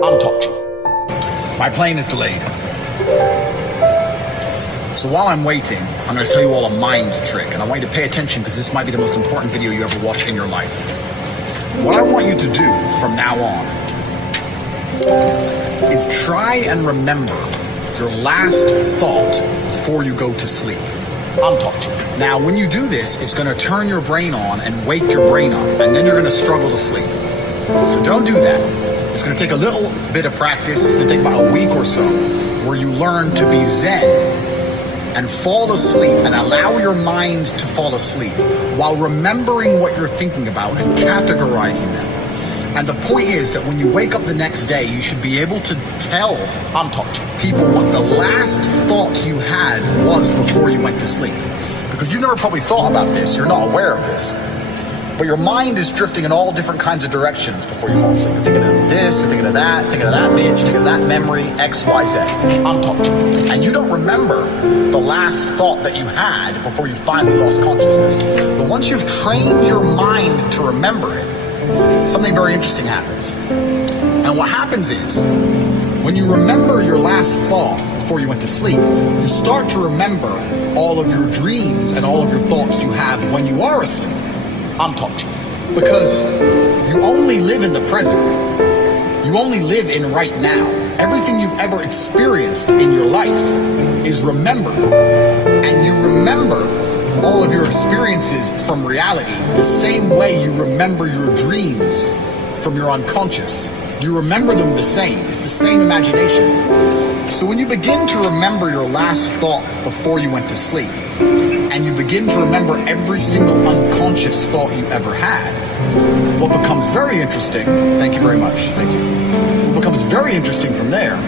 I'm touchy. My plane is delayed. So while I'm waiting, I'm going to tell you all a mind trick, and I want you to pay attention because this might be the most important video you ever watch in your life. What I want you to do from now on is try and remember your last thought before you go to sleep. I'm touchy. Now, when you do this, it's going to turn your brain on and wake your brain up, and then you're going to struggle to sleep. So don't do that. It's going to take a little bit of practice. It's going to take about a week or so where you learn to be zen and fall asleep and allow your mind to fall asleep while remembering what you're thinking about and categorizing them. And the point is that when you wake up the next day, you should be able to tell people what the last thought you had was before you went to sleep. Because you never probably thought about this, you're not aware of this. But your mind is drifting in all different kinds of directions before you fall asleep. You're thinking of this, you're thinking of that bitch, thinking of that memory, X, Y, Z. I'm touchy. And you don't remember the last thought that you had before you finally lost consciousness. But once you've trained your mind to remember it, something very interesting happens. And what happens is, when you remember your last thought before you went to sleep, you start to remember all of your dreams and all of your thoughts you have when you are asleep. I'm touchy. Because you only live in the present. You only live in right now. Everything you've ever experienced in your life is remembered. And you remember all of your experiences from reality the same way you remember your dreams from your unconscious. You remember them the same. It's the same imagination. So when you begin to remember your last thought before you went to sleep, and you begin to remember every single unconscious thought you ever had, what becomes very interesting, thank you very much, thank you. What becomes very interesting from there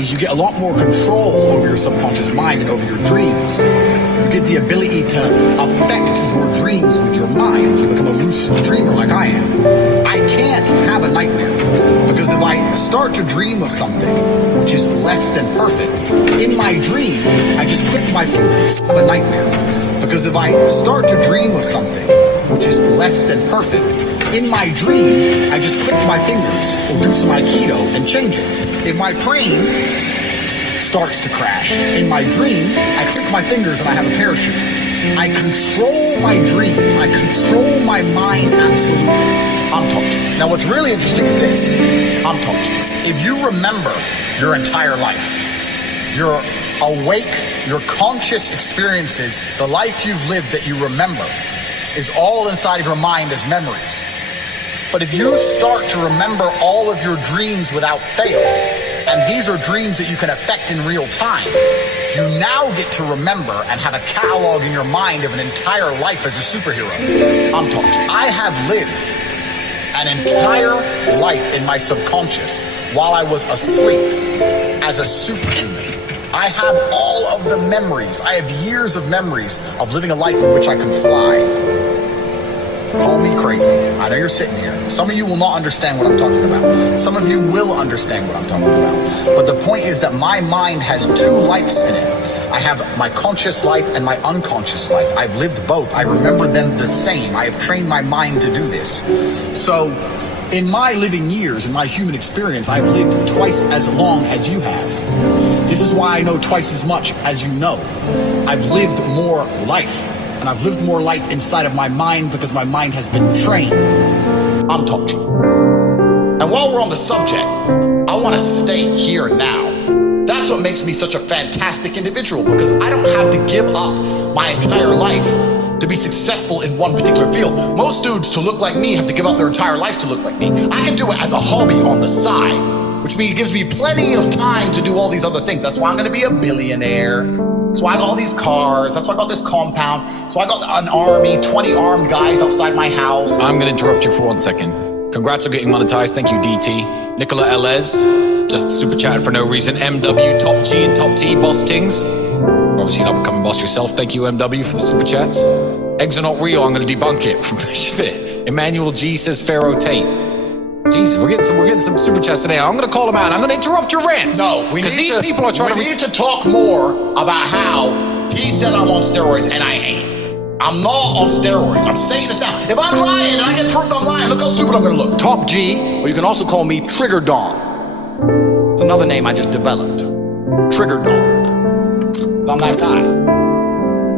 is you get a lot more control over your subconscious mind and over your dreams. You get the ability to affect your dreams with your mind. You become a lucid dreamer like I am. I can't have a nightmare because if I start to dream of something which is less than perfect, in my dream, I just click my fingers of a nightmare. Because if I start to dream of something which is less than perfect, in my dream, I just click my fingers or do some Aikido and change it. If my plane starts to crash, in my dream, I click my fingers and I have a parachute. I control my dreams. I control my mind absolutely. I'm touchy. Now what's really interesting is this. I'm touchy. If you remember your entire life, your awake, your conscious experiences, the life you've lived that you remember, is all inside of your mind as memories. But if you start to remember all of your dreams without fail, and these are dreams that you can affect in real time, you now get to remember and have a catalog in your mind of an entire life as a superhero. I'm touchy. I have lived an entire life in my subconscious while I was asleep as a superhuman. I have all of the memories. I have years of memories of living a life in which I can fly. Call me crazy. I know you're sitting here. Some of you will not understand what I'm talking about. Some of you will understand what I'm talking about. But the point is that my mind has two lives in it. I have my conscious life and my unconscious life. I've lived both. I remember them the same. I have trained my mind to do this. So in my living years, in my human experience, I've lived twice as long as you have. This is why I know twice as much as you know. I've lived more life. And I've lived more life inside of my mind because my mind has been trained. I'm touchy. And while we're on the subject, I want to stay here now. That's what makes me such a fantastic individual, because I don't have to give up my entire life to be successful in one particular field. Most dudes to look like me have to give up their entire life to look like me. I can do it as a hobby on the side, which means it gives me plenty of time to do all these other things. That's why I'm going to be a billionaire. That's why I got all these cars. That's why I got this compound. That's why I got an army, 20 armed guys outside my house. I'm going to interrupt you for 1 second. Congrats on getting monetized. Thank you, DT. Nicola LS, just super chatted for no reason. MW, Top G and Top T, Boss Tings. Obviously, you're not becoming boss yourself. Thank you, MW, for the super chats. Eggs are not real. I'm going to debunk it from Fit. Emmanuel G says Pharaoh Tate. Jesus, we're getting some super chats today. I'm going to call them out. And I'm going to interrupt your rants. No, we need to talk more about how he said I'm on steroids and I ain't. I'm not on steroids. I'm stating this now. If I'm lying and I get proof I'm lying, look how stupid I'm gonna look. Top G, or you can also call me Trigger Dong. It's another name I just developed. Trigger Dong. I'm that guy.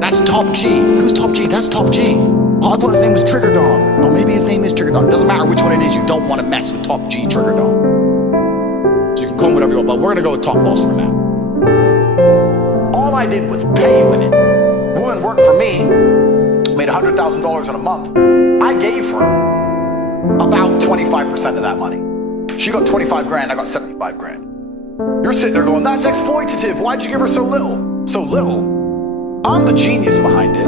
That's Top G. Who's Top G? That's Top G. Oh, I thought his name was Trigger Dong. Oh, maybe his name is Trigger Dong. Doesn't matter which one it is, you don't want to mess with Top G Trigger Dong. So you can call him whatever you want, but we're gonna go with Top Boss for now. All I did was pay women. Woman worked for me, made $100,000 in a month. I gave her about 25% of that money. She got 25 grand, I got 75 grand. You're sitting there going, that's exploitative. Why'd you give her so little? So little? I'm the genius behind it.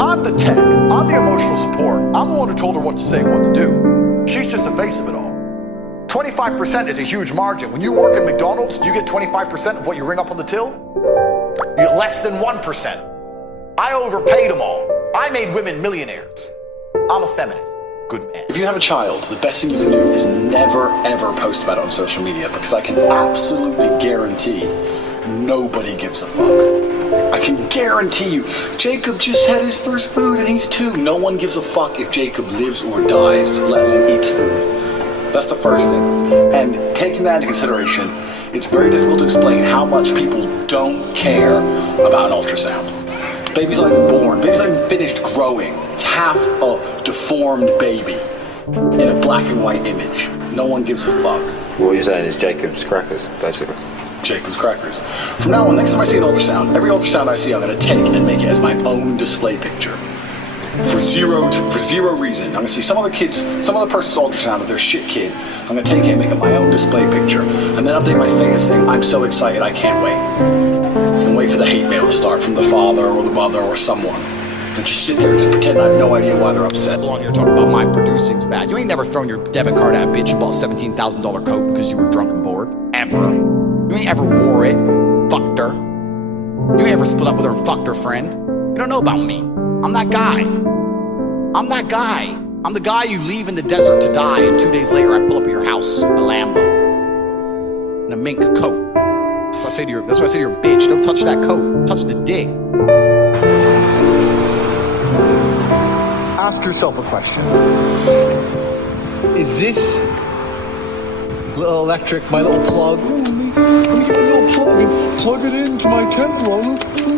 I'm the tech. I'm the emotional support. I'm the one who told her what to say and what to do. She's just the face of it all. 25% is a huge margin. When you work at McDonald's, do you get 25% of what you ring up on the till? You get less than 1%. I overpaid them all. I made women millionaires. I'm a feminist. Good man. If you have a child, the best thing you can do is never, ever post about it on social media, because I can absolutely guarantee nobody gives a fuck. I can guarantee you, Jacob just had his first food and he's 2. No one gives a fuck if Jacob lives or dies, let alone eats food. That's the first thing. And taking that into consideration, it's very difficult to explain how much people don't care about an ultrasound. Baby's not even born. Baby's not even finished growing. It's half a deformed baby in a black and white image. No one gives a fuck. What you're saying is Jacob's crackers, basically. Jacob's crackers. From now on, next time I see an ultrasound, every ultrasound I see, I'm going to take and make it as my own display picture. For zero reason. I'm going to see some other person's ultrasound of their shit kid. I'm going to take it and make it my own display picture. And then update my status saying, I'm so excited, I can't wait. And wait for the hate mail to start from the father or the mother or someone. And just sit there and just pretend I have no idea why they're upset. Long here talking about my producing's bad. You ain't never thrown your debit card at a bitch and bought a $17,000 coat because you were drunk and bored. Ever. You ain't ever wore it. Fucked her. You ain't ever split up with her and fucked her friend. You don't know about me. I'm that guy. I'm that guy. I'm the guy you leave in the desert to die, and 2 days later I pull up at your house in a Lambo. In a mink coat. That's what I say to your bitch. Don't touch that coat. Touch the dick. Ask yourself a question. Is this little electric, my little plug? Let me get a little plug and plug it into my Tesla.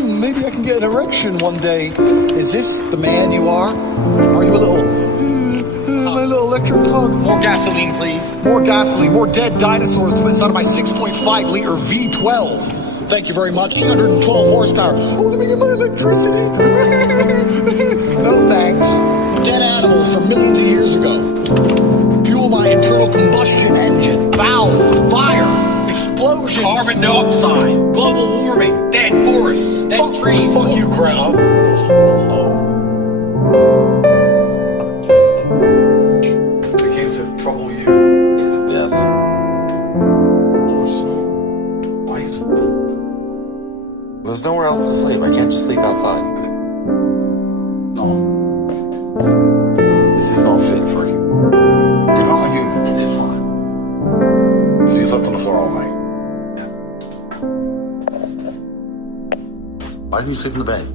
Maybe I can get an erection one day. Is this the man you are? Are you a little, my little electric plug? More gasoline, please. More gasoline, more dead dinosaurs to put inside of my 6.5 liter V12. Thank you very much. 812 horsepower. Oh, let me get my electricity. No thanks. Dead animals from millions of years ago. Fuel my internal combustion engine. Valves, fire, explosions. Carbon dioxide, global warming, dead forests, dead trees. Fuck you, Grandma. They came to trouble you. Yes. Why is it? There's nowhere else to sleep. I can't just sleep outside. No. This is not fit for you. You're not a human. It's fine. So you slept on the floor all night. Why didn't you sleep in the bed?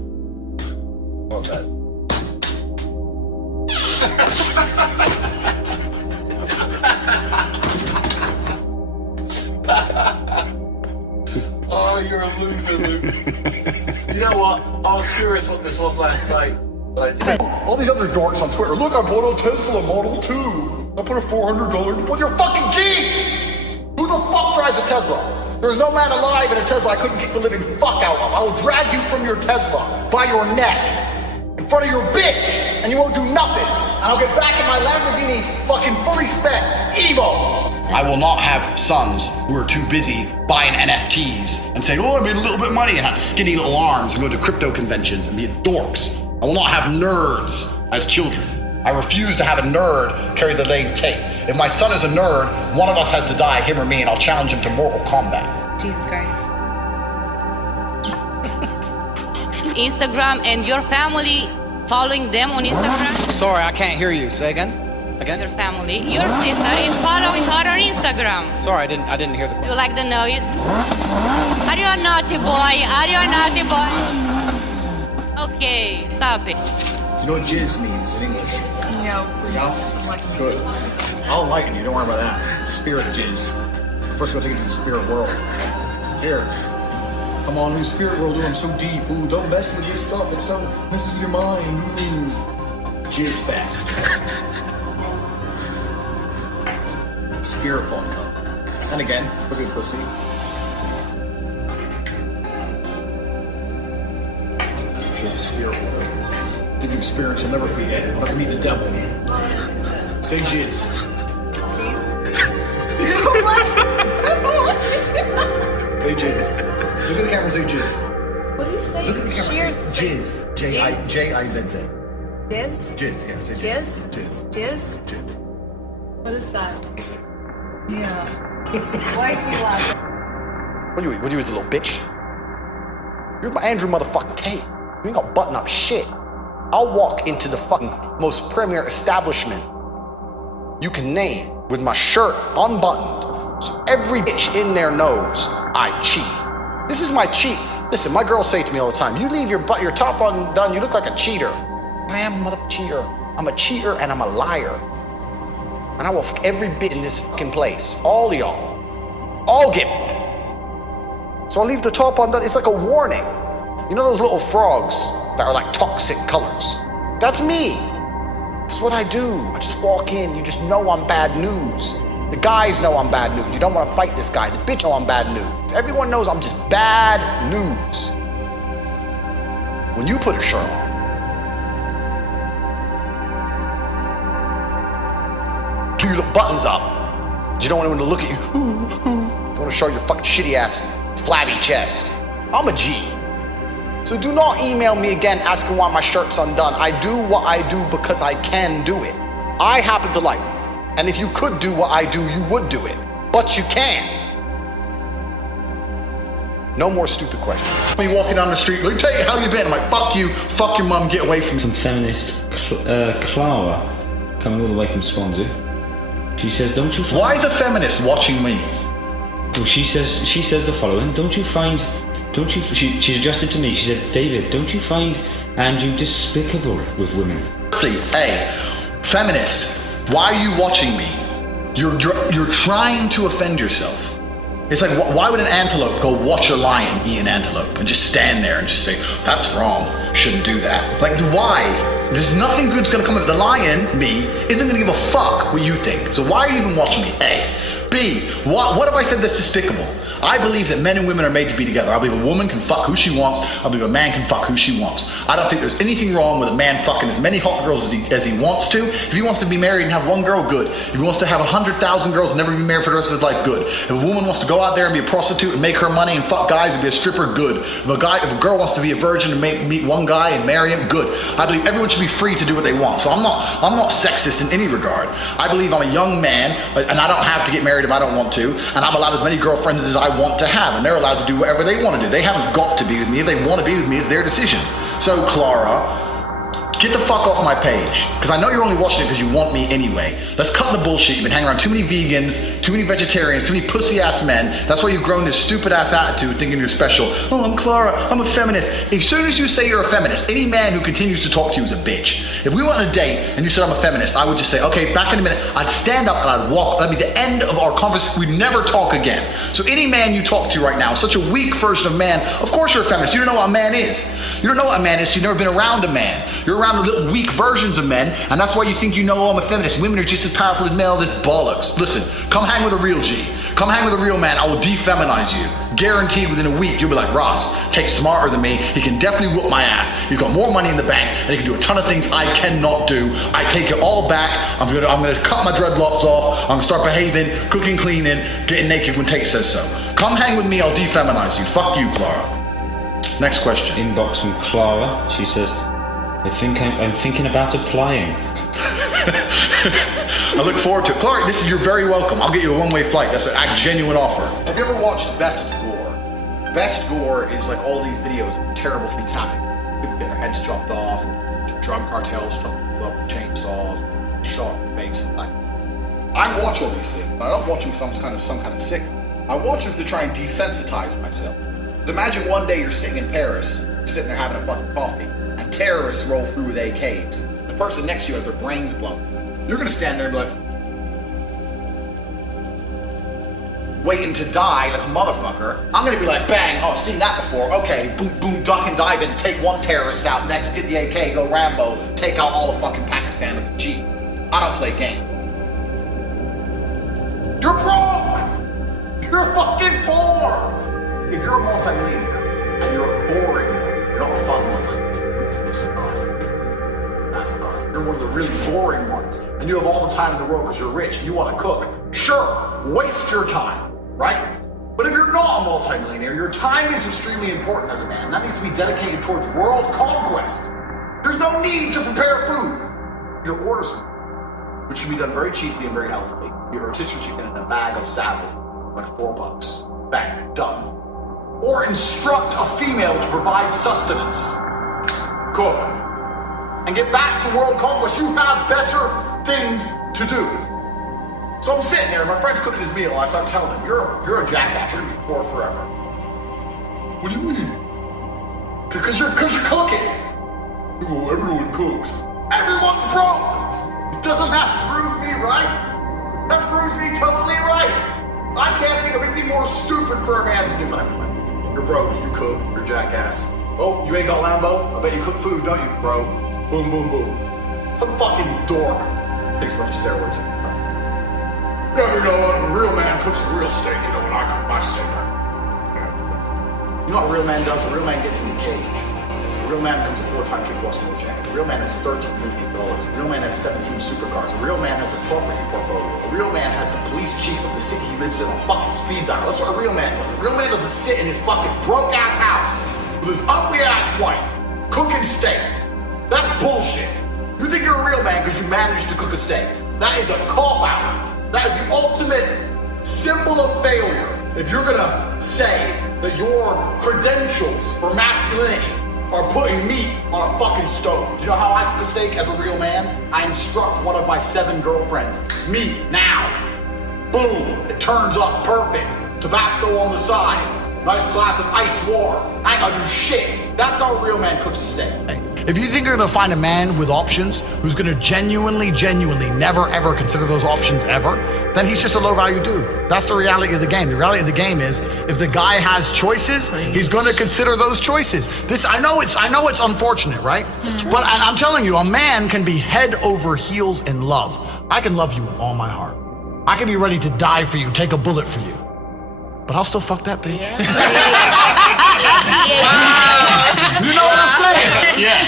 Well, that. Oh, you're a loser, Luke. You know what? I was curious what this was last night, but I didn't. All these other dorks on Twitter. Look, I bought a Tesla Model 2. I put a $400. Well, you're fucking geeks! Who the fuck drives a Tesla? There's no man alive in a Tesla I couldn't kick the living fuck out of. I will drag you from your Tesla by your neck in front of your bitch, and you won't do nothing. And I'll get back in my Lamborghini fucking fully spec Evo. I will not have sons who are too busy buying NFTs and saying, oh, I made a little bit of money, and have skinny little arms and go to crypto conventions and be dorks. I will not have nerds as children. I refuse to have a nerd carry the name Tate. If my son is a nerd, one of us has to die, him or me, and I'll challenge him to Mortal Kombat. Jesus Christ. Instagram and your family following them on Instagram? Sorry, I can't hear you. Say again? Your family. Your sister is following her on Instagram. Sorry, I didn't hear the question. You like the noise? Are you a naughty boy? Are you a naughty boy? Okay, stop it. You know what jizz means in English? No, please. Yeah? Good. I'll enlighten you, don't worry about that. Spirit jizz. First we'll take you to the spirit world. Here. Come on, new spirit world, ooh, I'm so deep. Ooh, don't mess with this stuff, it's so messes with your mind. Ooh. Jizz fest. Spirit vodka. And again, look at pussy. Show the spirit world. Give you experience you'll never forget. About to meet the devil. Say jizz. Say jizz. Look at the camera and say jizz. What do you say? Look at the camera and say jizz. J-I-Z-Z. Jizz? Jizz, yeah, say jizz. Jizz. Jizz? Jizz. What is that? Yeah. Why is he laughing? What are you, a little bitch? You're my Andrew motherfucking Tate. You ain't got button up shit. I'll walk into the fucking most premier establishment you can name with my shirt unbuttoned, so every bitch in there knows I cheat. This is my cheat. Listen, my girls say to me all the time, you leave your top undone, you look like a cheater. I am a mother cheater. I'm a cheater and I'm a liar. And I will fuck every bit in this fucking place. All of y'all. All gifted. So I leave the top undone. It's like a warning. You know those little frogs that are like toxic colors? That's me. That's what I do. I just walk in. You just know I'm bad news. The guys know I'm bad news. You don't want to fight this guy. The bitch know I'm bad news. Everyone knows I'm just bad news. When you put a shirt on, do your little buttons up. You don't want anyone to look at you. Don't want to show your fucking shitty ass flabby chest. I'm a G. So do not email me again asking why my shirt's undone. I do what I do because I can do it. I happen to like it. And if you could do what I do, you would do it. But you can't. No more stupid questions. Me walking down the street, like, Tate, how you been? I'm like, fuck you, fuck your mum, get away from me. From feminist Clara, coming all the way from Swansea. She says, don't you find... Why is a feminist watching me? Well, she says the following, she's adjusted to me, she said, David, don't you find Andrew despicable with women? See, hey, feminist, why are you watching me? You're trying to offend yourself. It's like, why would an antelope go watch a lion eat an antelope and just stand there and just say, that's wrong, shouldn't do that? Like, why? There's nothing good's gonna come of it. The lion, me, isn't gonna give a fuck what you think. So why are you even watching me? A. B. What if I said that's despicable? I believe that men and women are made to be together. I believe a woman can fuck who she wants. I believe a man can fuck who she wants. I don't think there's anything wrong with a man fucking as many hot girls as he wants to. If he wants to be married and have one girl, good. If he wants to have 100,000 girls and never be married for the rest of his life, good. If a woman wants to go out there and be a prostitute and make her money and fuck guys and be a stripper, good. If a girl wants to be a virgin and meet one guy and marry him, good. I believe everyone should be free to do what they want. So I'm not sexist in any regard. I believe I'm a young man and I don't have to get married if I don't want to, and I'm allowed as many girlfriends as I want to have, and they're allowed to do whatever they want to do. They haven't got to be with me. If they want to be with me, it's their decision. So Clara, get the fuck off my page, because I know you're only watching it because you want me anyway. Let's cut the bullshit. You've been hanging around too many vegans, too many vegetarians, too many pussy ass men. That's why you've grown this stupid ass attitude thinking you're special. Oh, I'm Clara, I'm a feminist. As soon as you say you're a feminist, any man who continues to talk to you is a bitch. If we went on a date and you said I'm a feminist, I would just say, okay, back in a minute. I'd stand up and I'd walk. That'd be the end of our conversation. We'd never talk again. So any man you talk to right now is such a weak version of man. Of course you're a feminist. You don't know what a man is. You don't know what a man is. You've never been around a man. You're around a little weak versions of men, and that's why you think you know, oh, I'm a feminist. Women are just as powerful as male. This bollocks. Listen, come hang with a real G. Come hang with a real man. I will defeminize you. Guaranteed within a week, you'll be like, Ross, Tate's smarter than me. He can definitely whoop my ass. He's got more money in the bank, and he can do a ton of things I cannot do. I take it all back. I'm gonna cut my dreadlocks off. I'm gonna start behaving, cooking, cleaning, getting naked when Tate says so. Come hang with me, I'll defeminize you. Fuck you, Clara. Next question. Inbox from Clara. She says, I'm thinking about applying. I look forward to it. Clara, you're very welcome. I'll get you a one-way flight. That's a genuine offer. Have you ever watched Best Gore? Best Gore is like all these videos of terrible things happening. People get their heads chopped off, drug cartels chopped up with chainsaws, shot in the face. I watch all these things, but I don't watch them because I'm some kind of sick. I watch them to try and desensitize myself. Imagine one day you're sitting in Paris, sitting there having a fucking coffee, and terrorists roll through with AKs. The person next to you has their brains blown. You're gonna stand there and be like, waiting to die like a motherfucker. I'm gonna be like, bang, oh, I've seen that before. Okay, boom, boom, duck and dive in, take one terrorist out, next get the AK, go Rambo, take out all of fucking Pakistan with a Jeep. I don't play games. You're broke! You're fucking poor! If you're a multi-millionaire and you're a boring one, you're not a fun one, like cigars, cigars. You're one of the really boring ones, and you have all the time in the world because you're rich and you want to cook. Sure, waste your time, right? But if you're not a multi-millionaire, your time is extremely important as a man. That needs to be dedicated towards world conquest. There's no need to prepare food. You order some, which can be done very cheaply and very healthily. Your rotisserie chicken and a bag of salad, like $4. Bang, done. Or instruct a female to provide sustenance. Cook. And get back to world conquest. You have better things to do. So I'm sitting there, my friend's cooking his meal, and I start telling him, you're a jackass, you're gonna be poor forever. What do you mean? Because you're cooking. Oh, everyone cooks. Everyone's broke! Doesn't that prove me right? That proves me totally right! I can't think of anything more stupid for a man to do. You're broke, you cook, you're a jackass. Oh, you ain't got Lambo? I bet you cook food, don't you, bro? Boom, boom, boom. Some fucking dork takes a bunch of steroids. Yeah, you know what? A real man cooks a real steak. You know when I cook my steak. You know what a real man does? A real man gets in the cage. A real man becomes a 4-time kickboxing world champion. A real man has $13 million. A real man has 17 supercars. A real man has a property portfolio. A real man has the police chief of the city he lives in on fucking speed dial. That's what a real man does. A real man doesn't sit in his fucking broke ass house with his ugly ass wife cooking steak. That's bullshit. You think you're a real man because you managed to cook a steak. That is a cop-out. That is the ultimate symbol of failure. If you're gonna say that your credentials for masculinity are putting meat on a fucking stove. Do you know how I cook a steak as a real man? I instruct one of my 7 girlfriends. Meat, now. Boom, it turns up perfect. Tabasco on the side. Nice glass of ice water. I ain't gonna do shit. That's how a real man cooks a steak. If you think you're gonna find a man with options who's gonna genuinely never ever consider those options ever, then he's just a low value dude. That's the reality of the game. The reality of the game is if the guy has choices, he's gonna consider those choices. I know it's unfortunate, right? But I'm telling you, a man can be head over heels in love. I can love you with all my heart. I can be ready to die for you, take a bullet for you. But I'll still fuck that bitch. You know what I'm saying? Yeah.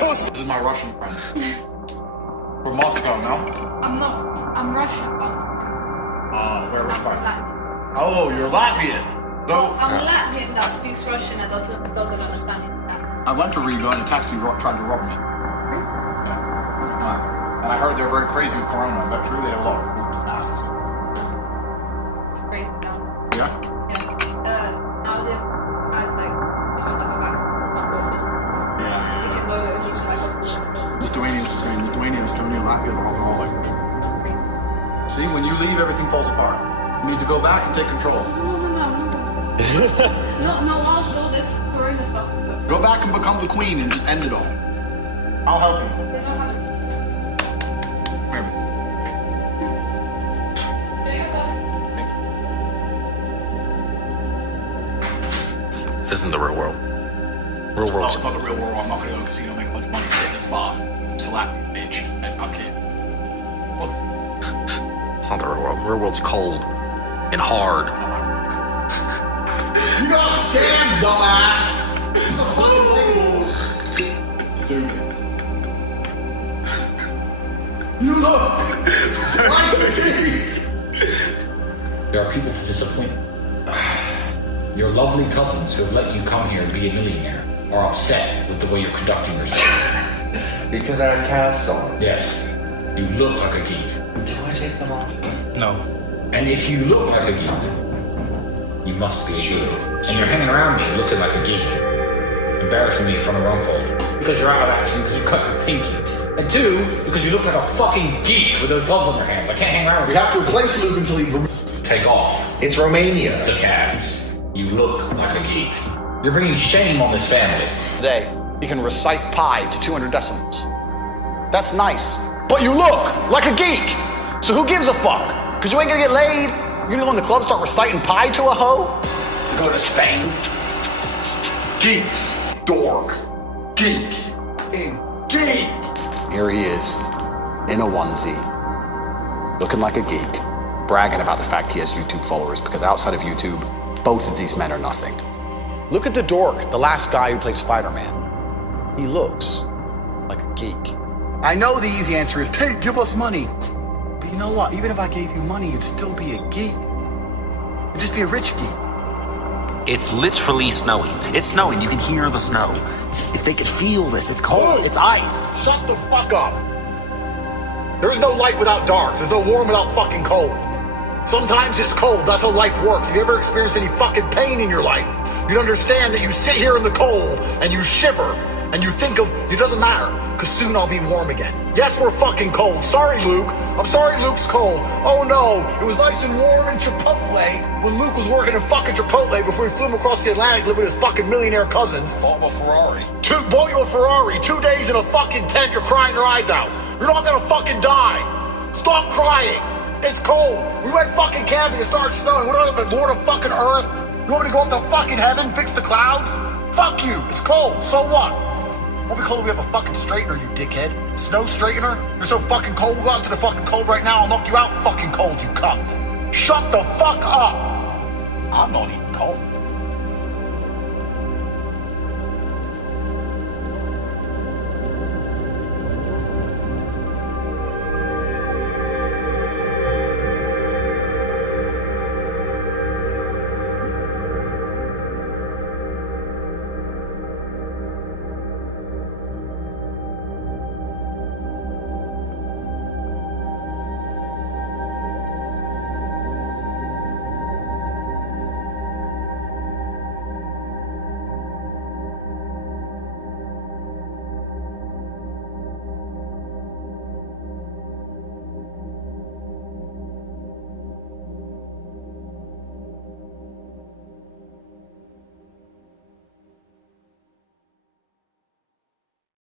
This is my Russian friend. From Moscow, no? I'm not. I'm Russian. Where which I'm part? Latvian. Oh, you're Latvian. So I'm Latvian that speaks Russian and doesn't understand it. I went to Riga and a taxi tried to rob me. Yeah. And I heard they're very crazy with Corona. Is that true? They have a lot of masks. It's crazy now. Yeah? Yeah. Now they've had like don't have a mask. Yeah. You can go and just Lithuania's the same. Lithuania, Estonia, Latvia, they're all like. See, when you leave, everything falls apart. You need to go back and take control. No, I'll still this corona stuff. Go back and become the queen and just end it all. I'll help you. They don't have it. Maybe. There you go. This isn't the real world. Real Oh, world's it's not the real world. I'm not gonna go to a casino, make a bunch of money, stay in a spa, slap you, bitch, and fuck it. it's not the real world. Real world's cold and hard. You got scammed, dumbass! This is the fucking label. Stupid. You look like a kid. There are people to disappoint. Your lovely cousins who have let you come here and be a millionaire are upset with the way you're conducting yourself. Because I have casts on. Yes, you look like a geek. Do I take them off? No. And if you look like a geek, you must be a geek. And you're hanging around me looking like a geek, embarrassing me in front of Rumfold. Because you're out of action, because you cut your pinkies. And 2, because you look like a fucking geek with those gloves on your hands. I can't hang around with We you. have to replace Luke until he... Take off It's Romania. the casts. You look like a geek. You're bringing shame on this family. Today, He can recite pi to 200 decimals. That's nice. But you look like a geek. So who gives a fuck? Because you ain't gonna get laid. You're gonna go in the club, start reciting pi to a hoe? To go to Spain. Geeks. Dork. Geek. Geek. Here he is, in a onesie, looking like a geek, bragging about the fact he has YouTube followers, because outside of YouTube, both of these men are nothing. Look at the dork, the last guy who played Spider-Man. He looks like a geek. I know the easy answer is, Tate, give us money. But you know what? Even if I gave you money, you'd still be a geek. You'd just be a rich geek. It's literally snowing. It's snowing. You can hear the snow. If they could feel this, it's cold. It's ice. Shut the fuck up. There's no light without dark. There's no warm without fucking cold. Sometimes it's cold. That's how life works. If you ever experienced any fucking pain in your life, you'd understand that you sit here in the cold and you shiver and you think of, it doesn't matter, because soon I'll be warm again. Yes, we're fucking cold. Sorry, Luke. I'm sorry Luke's cold. Oh no, it was nice and warm in Chipotle when Luke was working in fucking Chipotle before he flew him across the Atlantic to live with his fucking millionaire cousins. Bought him a Ferrari. Bought you a Ferrari. 2 days in a fucking tent, you're crying your eyes out. You're not gonna fucking die. Stop crying. It's cold. We went fucking camping, it started snowing. We're not the Lord of fucking Earth. You want me to go up to fucking heaven, fix the clouds? Fuck you. It's cold. So what? Won't be cold if we have a fucking straightener, you dickhead. Snow straightener? You're so fucking cold, we'll go out to the fucking cold right now. I'll knock you out fucking cold, you cunt. Shut the fuck up. I'm not even cold.